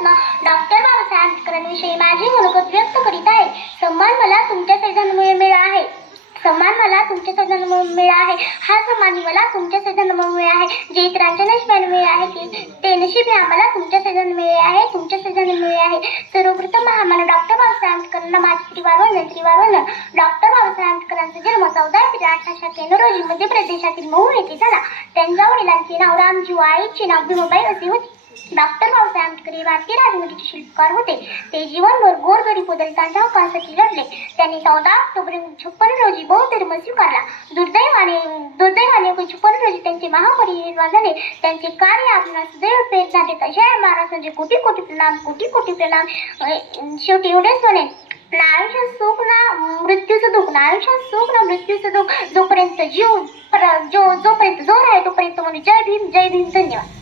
Bharat Ratna doctor Babasaheb आंबेडकरांविषयी माझे मनोगत व्यक्त करीत आहे. सन्मान मला तुमच्या सर्जांमुळे मिळा आहे. सन्मान मला तुमच्या सर्जांमुळे मिळा आहे. हा सन्मान मला तुमच्या सर्जांमुळे मिळा आहे. जे इतरांच्या नशिबाने मिळे आहे की ते नशीब हे आम्हाला तुमच्या सर्जांना मिळे आहे. तुमच्या सर्जांना मिळे आहे. सर्वप्रथम महामानव डॉक्टर बाबासाहेब आंबेडकरांना माझे त्रिवार वंदन त्रिवार डॉक्टर बाबासाहेब आंबेडकरांचा जन्म चौदा एप्रिल अठराशे अठ्ठ्याण्णव रोजी मध्य प्रदेशातील मऊ येथे झाला. त्यांच्या वडिलांचे नाव रामजी व आईचे नाव भीमाबाई असे होते. डॉक्टर बाबासाहेब आंबेडकर हे भारतीय राजनीतिक शिल्पकार होते. ते जीवनभर गोरगरीब व दलितांच्या हक्कांसाठी लढले. त्यांनी चौदा ऑक्टोबर छप्पन रोजी बौद्ध धर्म स्वीकारला. दुर्दैवाने दुर्दैवाने छप्पन रोजी त्यांचे महापरिनिर्वाण झाले. त्यांचे कार्य आपणास सदैव प्रेरणा देत. महाराज महाराजांचे कोटी कोटी प्रणाम कोटी कोटी प्रणाम शेवटी एवढेच म्हणे. ना आयुष्यात सुख ना मृत्यूचं दुःख. ना आयुष्यात सुख ना मृत्यूचं दुःख. जोपर्यंत जीव जो जोपर्यंत जोर आहे तोपर्यंत म्हणजे जय भीम जय भीम. धन्यवाद.